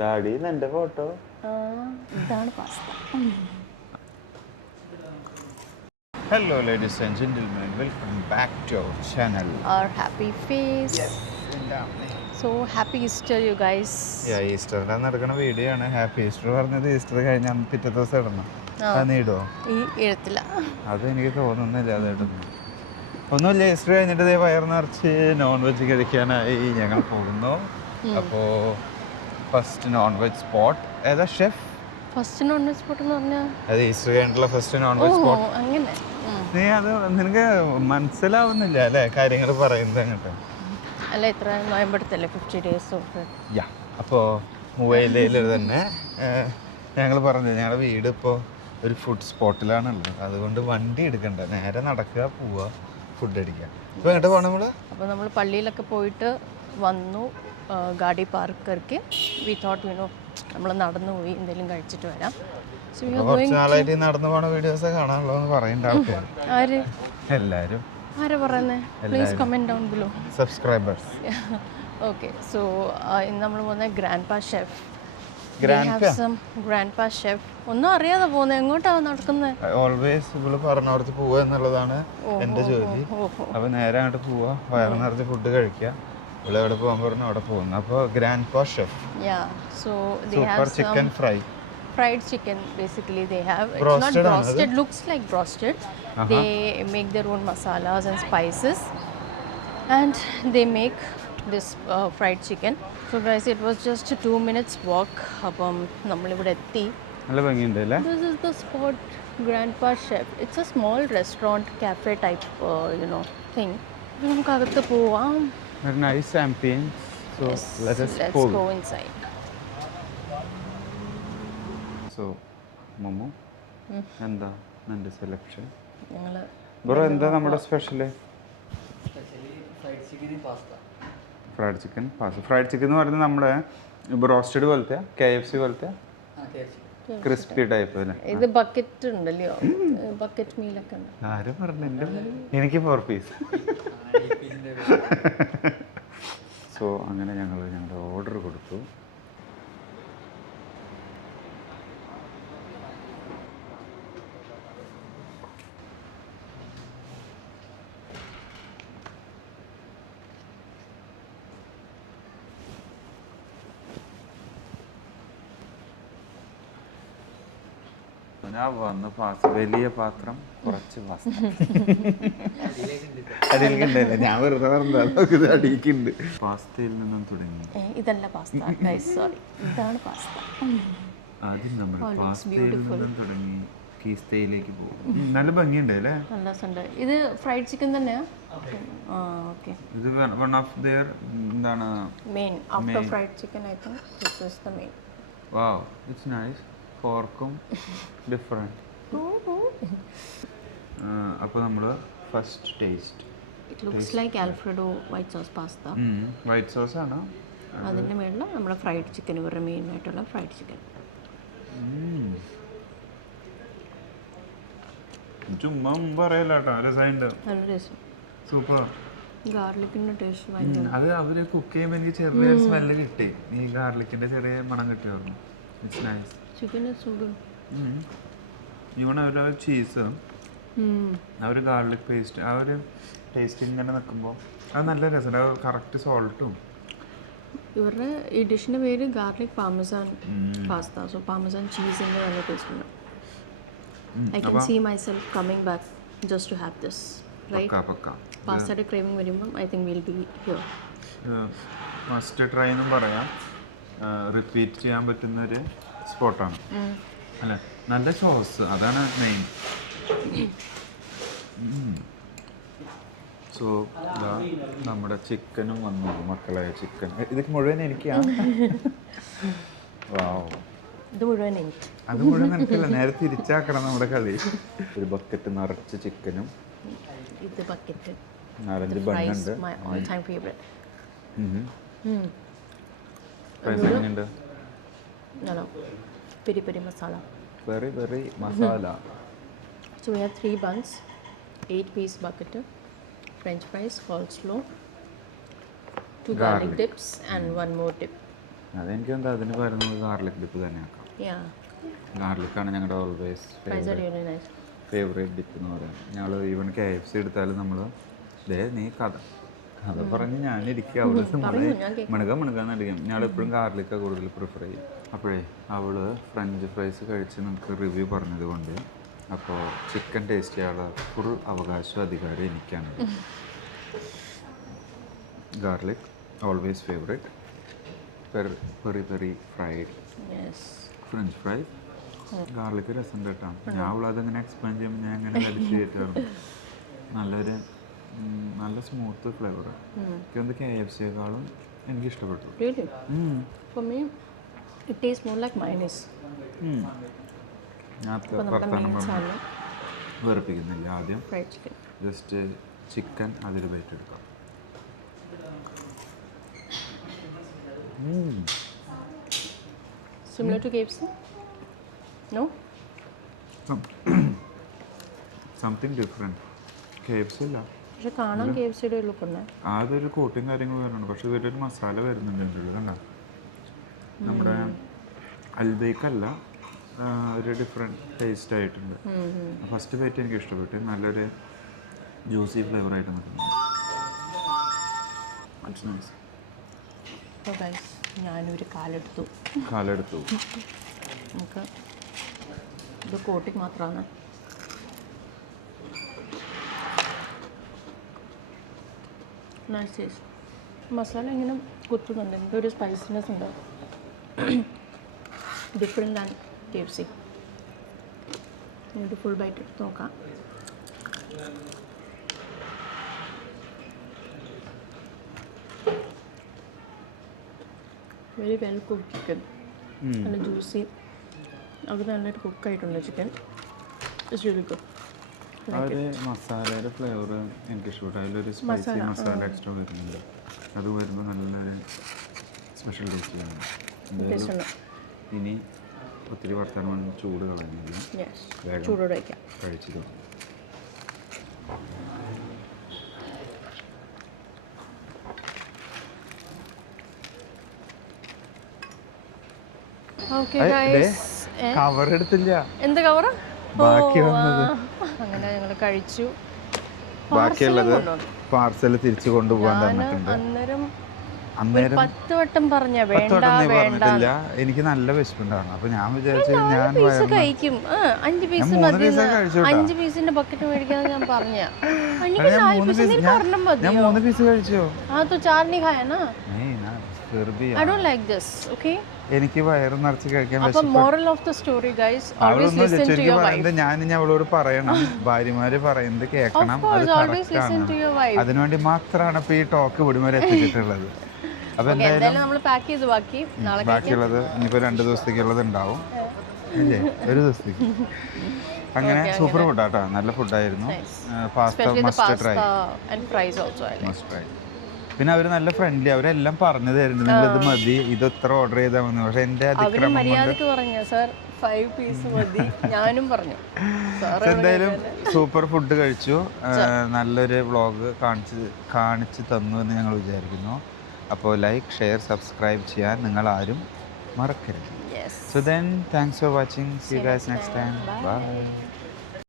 ഡാഡിയിൽ എൻ്റെ ഫോട്ടോ. ഇതാണ് pasta. Hello ladies and gentlemen, welcome back to our channel. Our happy face. So happy Easter you guys. ഈസ്റ്ററിന് നടക്കുന്ന video ആണ്. Happy Easter പറഞ്ഞത് Easter കഴിഞ്ഞാൽ പിറ്റേ ദിവസം ഇടണം. അത് ഇടുമോ? ഈ എഴുത്തില്ല. അത് എനിക്ക് തോന്നുന്നില്ല അത് ഇടുന്നു. ഒന്നുമില്ല, ഈസ്റ്റർ കഴിഞ്ഞിട്ട് ഇതേ വയർ നിറച്ച് നോൺ വെജ് കഴിക്കാനായി ഞങ്ങൾ പോകുന്നു. അപ്പോൾ ഫസ്റ്റ് നോൺ വെജ് സ്പോട്ട് ഏതാ chef? First non veg spot എന്ന് പറഞ്ഞാൽ അത് ഈസ്റ്റർ കഴിഞ്ഞിട്ടുള്ള ഫസ്റ്റ് നോൺ വെജ് സ്പോട്ട്. അങ്ങനെ നീ അത് നിനക്ക് മനസ്സിലാവുന്നില്ല അല്ലേ കാര്യങ്ങൾ പറയുന്നത് അങ്ങോട്ട്? അല്ല, ഇത്ര നോയമ്പെടുത്തല്ലേ 50 days ഒക്കെ. അപ്പോൾ മുവൈലയിൽ തന്നെ ഞങ്ങൾ പറഞ്ഞു ഞങ്ങളുടെ വീട് ഇപ്പോൾ ഒരു ഫുഡ് സ്പോട്ടിലാണുള്ളത്. അതുകൊണ്ട് വണ്ടി എടുക്കണ്ട, നേരെ നടക്കുക, പോവുക, ഫുഡ് അടിക്കുക. ഇപ്പോൾ എങ്ങോട്ട് പോകണം നമ്മൾ? അപ്പോൾ നമ്മൾ പള്ളിയിലൊക്കെ പോയിട്ട് വന്നു, ഗാഡി പാർക്ക് കറക്കി. വി തോട്ട് നമ്മൾ നടന്നു പോയി എന്തെങ്കിലും കഴിച്ചിട്ട് വരാം. കുറച്ച് നാളായിട്ട് നടന്നു പോണ വീഡിയോസ് കാണാനുള്ളൂ എന്ന് പറയേണ്ട ആൾക്കാർ ആര്? എല്ലാവരും. ആരാ പറയുന്നത്? Please comment down below. Subscribers. Okay, so ഇന്ന് നമ്മൾ പോകുന്ന ഗ്രാൻഡ് പാ ഷെഫ്. ഗ്രാൻഡ് പാ ഷെഫ് ഒന്നും അറിയാതെ പോകുന്നത്. എങ്ങോട്ടാണ് നടക്കുന്നത്? ഓൾവേസ് ഇവള് പറഞ്ഞോടത്ത് പോവുക എന്നുള്ളതാണ് എൻ്റെ ജോലി. അപ്പോൾ നേരെ അങ്ങോട്ട് പോവുക, വയറ് നിറച്ച് ഫുഡ് കഴിക്കുക. ഇവിടെ എവിടെ പോകാൻ പറഞ്ഞു അവിടെ പോകുന്നു. അപ്പോൾ ഗ്രാൻഡ് പാ chef. Super chicken fry. Fried chicken basically they have. It's not broasted, looks like broasted. They make their own masalas and spices and they make this fried chicken. So guys, it was just a 2 minutes walk. Appam nammal ivide etti. നല്ല ഭംഗിയുണ്ട് അല്ലേ? This is the spot, Grandpa Chef. It's a small restaurant cafe type thing. നമുക്ക് അകത്ത് പോവാം. Very nice ambience. So let's go inside. So Mammu, എന്താ നിൻ്റെ selection? ഞങ്ങൾ bro എന്താ നമ്മുടെ special? Fried chicken pasta. Fried chicken എന്ന് പറയുന്നത് നമ്മുടെ ബ്രോസ്റ്റഡ് പോലത്തെ KFC പോലത്തെ ക്രിസ്പി ടൈപ്പ് അല്ലേ? ഇത് ബക്കറ്റ് ഉണ്ടല്ലോ, ബക്കറ്റ് മീലൊക്കെ ഉണ്ട്. ആരും പറഞ്ഞു എനിക്ക് 4 പീസ്. സോ അങ്ങനെ ഞങ്ങൾ ഞങ്ങളുടെ ഓർഡർ കൊടുത്തു. ഞാൻ വന്ന് വലിയ പാത്രം, കുറച്ച് പാസ്ത. അടിയിലുണ്ടല്ലേ, ഞാൻ വെറുതെ പറഞ്ഞത് അടിയിക്കുണ്ട്. പാസ്തയിൽ നിന്നും തുടങ്ങി. ഇതല്ല പാസ്ത, സോറി, ഇതാണ് പാസ്ത. ആദ്യം നമ്മൾ പാസ്തയിൽ നിന്നും തുടങ്ങി കീസ്തയിലേക്ക് പോകും. നല്ല ഭംഗിയുണ്ട് അല്ലേ? നല്ല രസമുണ്ട്. ഇത് ഫ്രൈഡ് ചിക്കൻ തന്നെയാ? ഓക്കെ. ഇത് വൺ ഓഫ് ദെയർ എന്താണ് main after fried chicken. I think this is the main. Wow, it's nice. ഫോർക്കും ഡിഫറെൻറ്റ്. അപ്പോൾ നമ്മൾ first taste. It looks like Alfredo white sauce pasta. White sauce ആണ്. അതിൻ്റെ മുകളിൽ നമ്മുടെ ഫ്രൈഡ് ചിക്കൻ, ഇവരുടെ മെയിനായിട്ടുള്ള ഫ്രൈഡ് ചിക്കൻ. ചുമ്മാ പറയല്ല കേട്ടോ, രസമുണ്ട്. നല്ല രസം. സൂപ്പർ. ഗാർലിക്കിൻ്റെ ടേസ്റ്റ് ഭയങ്കര. അത് അവർ കുക്ക് ചെയ്യുമ്പോൾ എനിക്ക് ചെറിയ സ്മെല്ല് കിട്ടി. ഈ ഗാർലിക്കിൻ്റെ ചെറിയ മണം കിട്ടിയായിരുന്നു. It's nice. Chicken is so good. Even അവരുടെ ചീസ്, ആ ഒരു ഗാർലിക് പേസ്റ്റ്, ആ ഒരു ടേസ്റ്റ് ഇങ്ങനെ നിൽക്കുമ്പോൾ അത് നല്ല രസമുണ്ട്. ആ കറക്റ്റ് സോൾട്ടും. ഇവരുടെ ഈ ഡിഷിൻ്റെ പേര് garlic parmesan pasta. So parmesan ചീസിൻ്റെ നല്ല ടേസ്റ്റ് ഉണ്ട്. I can see myself coming back just to have this. Right? പാസ്തയുടെ ക്രേവിംഗ് വരുമ്പം I think will be here. Must try എന്നും പറയാം. റിപ്പീറ്റ് ചെയ്യാൻ പറ്റുന്നൊരു സ്പോട്ടാണ് അല്ലേ? നല്ല സോസ്, അതാണ് മെയിൻ. സോ നമ്മുടെ ചിക്കനും വന്നു മക്കളെ. ചിക്കൻ ഇതൊക്കെ മുഴുവൻ എനിക്കാണ്. വാവ്, ഇത് മുഴുവൻ എനിക്ക്. അത് മുഴുവൻ എനിക്കല്ല, നേരെ തിരിച്ചാക്കണം നമ്മുടെ കളി. ഒരു ബക്കറ്റ് നിറച്ച് ചിക്കനും, ഇത് ബക്കറ്റ് 4-5 ബണ്ണുണ്ട്. My all time favourite. എങ്ങനെയുണ്ട്? No, peri peri masala. Peri peri masala. So we have 3 buns, 8-piece bucket, French fries, coleslaw, 2 garlic dips, and 1 more dip. അതെനിക്ക് എന്താ അതിന് പകരം നമുക്ക് ഗാർലിക് ഡിപ്പ് തന്നെ ആക്കാം. Yeah. ഗാർലിക്കാണ് ഞങ്ങളുടെ always Fries are really nice. Favourite dip എന്ന് പറയുന്നത്. ഞങ്ങൾ ഈവൻ KFC എടുത്താലും നമ്മൾ നീ കഥ പറഞ്ഞ് ഞാനിരിക്കുക അവിടെ മിണുകാന്നടിക്കും. ഞങ്ങൾ എപ്പോഴും ഗാർലിക്കാണ് കൂടുതൽ പ്രിഫർ ചെയ്യും. അപ്പോഴേ അവൾ ഫ്രഞ്ച് ഫ്രൈസ് കഴിച്ച് നമുക്ക് റിവ്യൂ പറഞ്ഞത് കൊണ്ട് അപ്പോൾ ചിക്കൻ ടേസ്റ്റ് ചെയ്യാനുള്ള ഫുൾ അവകാശം അധികാരം എനിക്കാണ്. Garlic always favourite. Peri fried french fries garlic രസം കേട്ടാണ്. ഞാൻ അവളതങ്ങനെ എക്സ്പ്ലെയിൻ ചെയ്യുമ്പോൾ ഞാൻ ഇങ്ങനെ കടിച്ച് കയറ്റാറുണ്ട്. നല്ല സ്മൂത്ത് ഫ്ലേവറാണ്. എനിക്കത് KFCയെക്കാളും എനിക്ക് ഇഷ്ടപ്പെട്ടു. Really? For me, it tastes more like mayonnaise. ഞാൻ വർത്തമാനം പറഞ്ഞു വേർപ്പിക്കുന്നില്ല. ആദ്യം Fried chicken. ജസ്റ്റ് ചിക്കൻ അതിൽ ബൈറ്റ് എടുക്കാം. Similar to KFC? No? Something different. KFC ഇല്ല, പക്ഷെ കാണാൻ KFCയുടെ ലുക്ക് ഉണ്ട്. അതൊരു കോട്ടിങ് കാര്യങ്ങൾ വരുന്നുണ്ട്. പക്ഷെ ഇവരൊരു മസാല വരുന്നുണ്ട് എൻ്റെ ഉള്ളിൽ. കണ്ട നമ്മുടെ അൽബേക്കല്ല, ഒരു ഡിഫറെൻറ്റ് ടേസ്റ്റ് ആയിട്ടുണ്ട്. ഫസ്റ്റ് ബൈറ്റ് എനിക്ക് ഇഷ്ടപ്പെട്ടു. നല്ലൊരു ജ്യൂസി ഫ്ലേവറായിട്ട് നിൽക്കുന്നു. It's nice. അപ്പോൾ ഗൈസ് ഞാനൊരു കാലെടുത്തു. നമുക്ക് ഇത് കോട്ടിങ് മാത്രമാണ്. Nice taste. മസാല ഇങ്ങനെ കുത്തുന്നുണ്ട്, എന്തൊരു സ്പൈസിനെസ് ഉണ്ട്. Different than KFC. ഒരു ഫുൾ ബൈറ്റ് എടുത്ത് നോക്കാം. Very well cooked chicken. നല്ല ജ്യൂസി. അത് നല്ലൊരു കുക്കായിട്ടുണ്ട് ചിക്കൻ. It's really good. ഒരു മസാലയുടെ ഫ്ലേവർ എനിക്ക് ഇഷ്ടപ്പെട്ടു. അതിലൊരു സ്പൈസി മസാല എക്സ്ട്രാ വരുന്നുണ്ട്. അത് വരുമ്പോൾ നല്ലൊരു സ്പെഷ്യൽ ടേസ്റ്റ്. ഇനി ഒത്തിരി വർത്തമാനം ചൂട് കളയുന്നില്ല, ചൂടോടെ വയ്ക്കാം. കഴിച്ചത്. കവർ എടുത്തില്ല. എന്ത് കവറ്? ബാക്കി വന്നത് അങ്ങനെ ഞങ്ങൾ കഴിച്ചു. ബാക്കിയുള്ളത് പാർസൽ തിരിച്ചു കൊണ്ടുപോകാൻ അന്നേരം 10 വട്ടം പറഞ്ഞ വേണ്ട. എനിക്ക് നല്ല വിശപ്പുണ്ടാണ്. അപ്പൊ ഞാൻ വിചാരിച്ചു ഞാൻ കഴിക്കും. 5 പീസ് മതി. 5 പീസിന്റെ ബക്കറ്റ് മേടിക്കാന്ന് ഞാൻ പറഞ്ഞ. ഞാൻ 3 പീസ് കഴിച്ചു. എനിക്ക് വയറ് നിറച്ച് കഴിക്കാൻ ഞാൻ അവളോട് പറയണം, ഭാര്യമാര് പറയുന്നത് കേൾക്കണം. അതിനുവേണ്ടി മാത്രമാണ് ഇപ്പൊ ഈ ടോക്ക് ഇവിടും വരെ എത്തിച്ചിട്ടുള്ളത്. അപ്പൊ എന്തായാലും ബാക്കിയുള്ളത് ഇനിയിപ്പോ 2 ദിവസത്തേക്കുള്ളത് ഉണ്ടാവും അല്ലേ? ഒരു ദിവസത്തേക്ക്. അങ്ങനെ സൂപ്പർ ഫുഡാട്ടോ, നല്ല ഫുഡായിരുന്നു. Pasta must try. പിന്നെ അവർ നല്ല ഫ്രണ്ട്ലി, അവരെല്ലാം പറഞ്ഞു തരുന്നുണ്ട് നിങ്ങളിത് മതി, ഇത് ഇത്ര ഓർഡർ ചെയ്താൽ മതി. പക്ഷെ എൻ്റെ അതിക്രമം എന്തായാലും സൂപ്പർ ഫുഡ് കഴിച്ചു. നല്ലൊരു വ്ളോഗ് കാണിച്ചു തന്നു എന്ന് ഞങ്ങൾ വിചാരിക്കുന്നു. അപ്പോൾ ലൈക്ക്, ഷെയർ, സബ്സ്ക്രൈബ് ചെയ്യാൻ നിങ്ങൾ ആരും മറക്കരുത്. So then, thanks for watching. See you guys next time. Bye.